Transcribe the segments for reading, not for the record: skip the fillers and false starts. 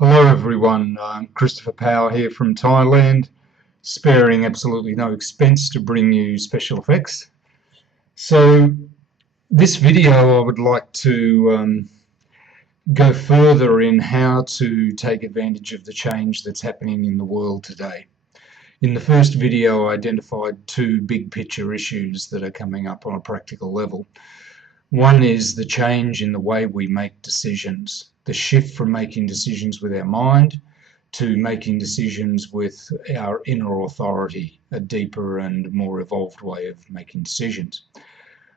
Hello everyone, Christopher Power here from Thailand, sparing absolutely no expense to bring you special effects. So this video I would like to go further in how to take advantage of the change that's happening in the world today. In the first video I identified two big picture issues that are coming up on a practical level. One is the change in the way we make decisions, the shift from making decisions with our mind to making decisions with our inner authority, a deeper and more evolved way of making decisions.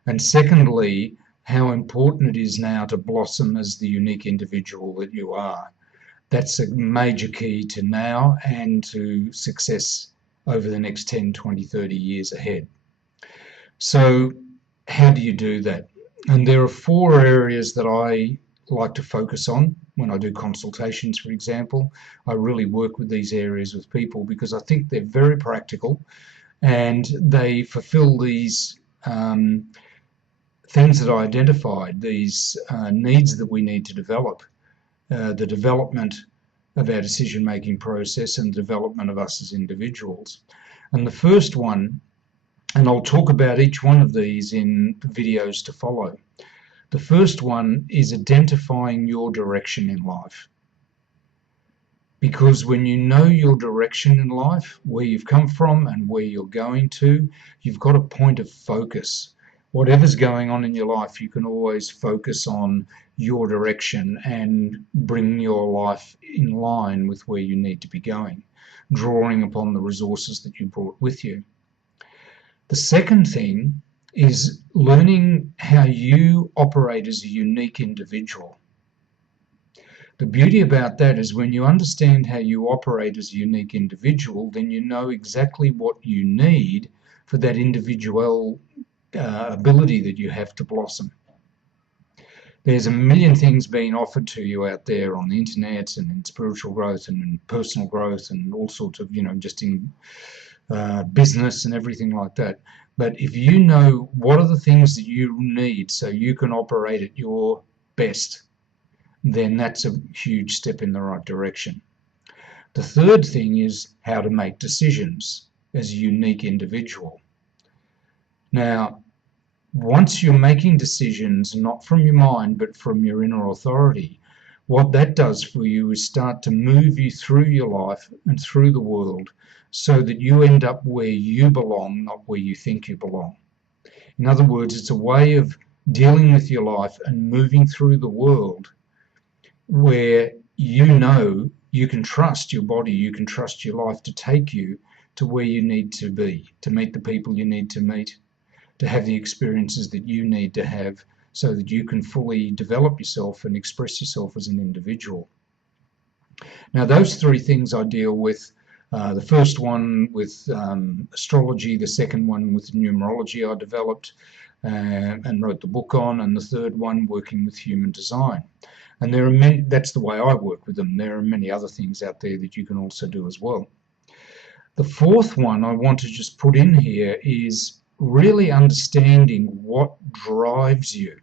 And secondly, how important it is now to blossom as the unique individual that you are. That's a major key to now and to success over the next 10, 20, 30 years ahead. So how do you do that? And there are four areas that I like to focus on when I do consultations, for example. I really work with these areas with people because I think they're very practical and they fulfill these things that I identified, these needs that we need to develop, the development of our decision-making process and the development of us as individuals. And the first one, and I'll talk about each one of these in videos to follow. The first one is identifying your direction in life. Because when you know your direction in life, where you've come from and where you're going to, you've got a point of focus. Whatever's going on in your life, you can always focus on your direction and bring your life in line with where you need to be going, drawing upon the resources that you brought with you. The second thing is learning how you operate as a unique individual. The beauty about that is when you understand how you operate as a unique individual, then you know exactly what you need for that individual ability that you have to blossom. There's a million things being offered to you out there on the internet and in spiritual growth and in personal growth and all sorts of, just in business and everything like that. But if you know what are the things that you need so you can operate at your best, then that's a huge step in the right direction. The third thing is how to make decisions as a unique individual. Now, once you're making decisions not from your mind but from your inner authority, what that does for you is start to move you through your life and through the world so that you end up where you belong, not where you think you belong. In other words, it's a way of dealing with your life and moving through the world where you know you can trust your body, you can trust your life to take you to where you need to be, to meet the people you need to meet, to have the experiences that you need to have so that you can fully develop yourself and express yourself as an individual. Now, those three things I deal with. The first one with astrology, the second one with numerology I developed and wrote the book on, and the third one working with human design. And there are many, that's the way I work with them. There are many other things out there that you can also do as well. The fourth one I want to just put in here is really understanding what drives you.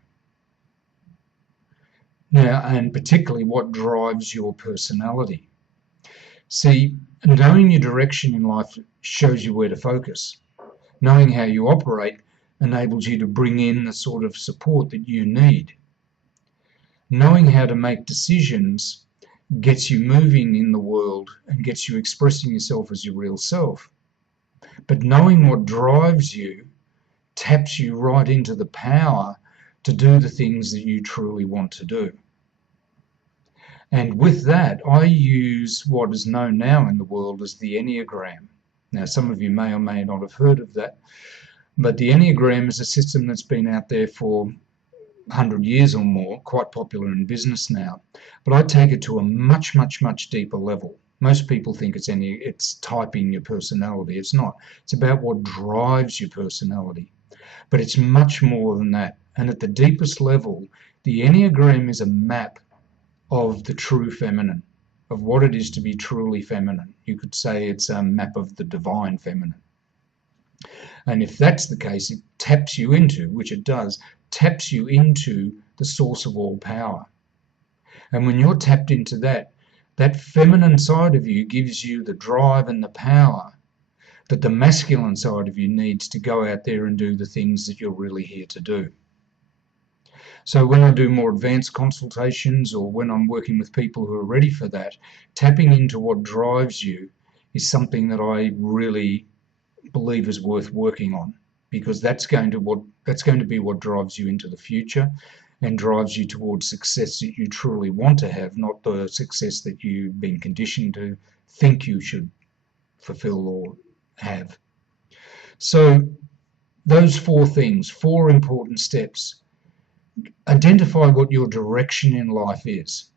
Now, and particularly what drives your personality. See, knowing your direction in life shows you where to focus. Knowing how you operate enables you to bring in the sort of support that you need. Knowing how to make decisions gets you moving in the world and gets you expressing yourself as your real self. But knowing what drives you taps you right into the power to do the things that you truly want to do. And with that, I use what is known now in the world as the Enneagram. Now, some of you may or may not have heard of that, but the Enneagram is a system that's been out there for 100 years or more, quite popular in business now. But I take it to a much, much, much deeper level. Most people think it's typing your personality. It's not. It's about what drives your personality. But it's much more than that. And at the deepest level, the Enneagram is a map of the true feminine, of what it is to be truly feminine. You could say it's a map of the divine feminine. And if that's the case, it taps you into, which it does, taps you into the source of all power. And when you're tapped into that, That feminine side of you gives you the drive and the power that the masculine side of you needs to go out there and do the things that you're really here to do. So when I do more advanced consultations, or when I'm working with people who are ready for that, tapping into what drives you is something that I really believe is worth working on, because that's going to be what drives you into the future and drives you towards success that you truly want to have, not the success that you've been conditioned to think you should fulfill or have. So those 4 things, 4 important steps. Identify what your direction in life is,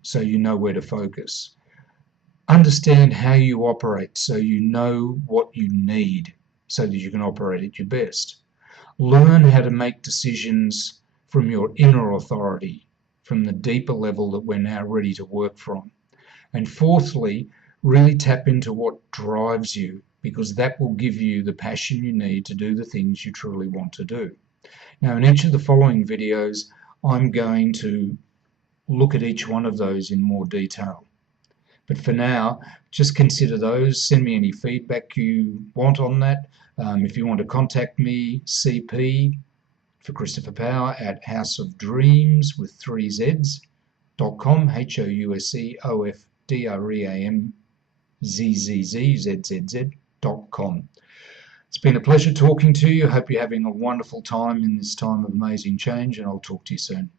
so you know where to focus. Understand how you operate, so you know what you need, so that you can operate at your best. Learn how to make decisions from your inner authority, from the deeper level that we're now ready to work from. And fourthly, really tap into what drives you, because that will give you the passion you need to do the things you truly want to do. Now, in each of the following videos, I'm going to look at each one of those in more detail. But for now, just consider those. Send me any feedback you want on that. If you want to contact me, CP for Christopher Power at houseofdreams with 3 Z's.com, HOUSEOFDREAMZZZZZZ.com. It's been a pleasure talking to you. I hope you're having a wonderful time in this time of amazing change, and I'll talk to you soon.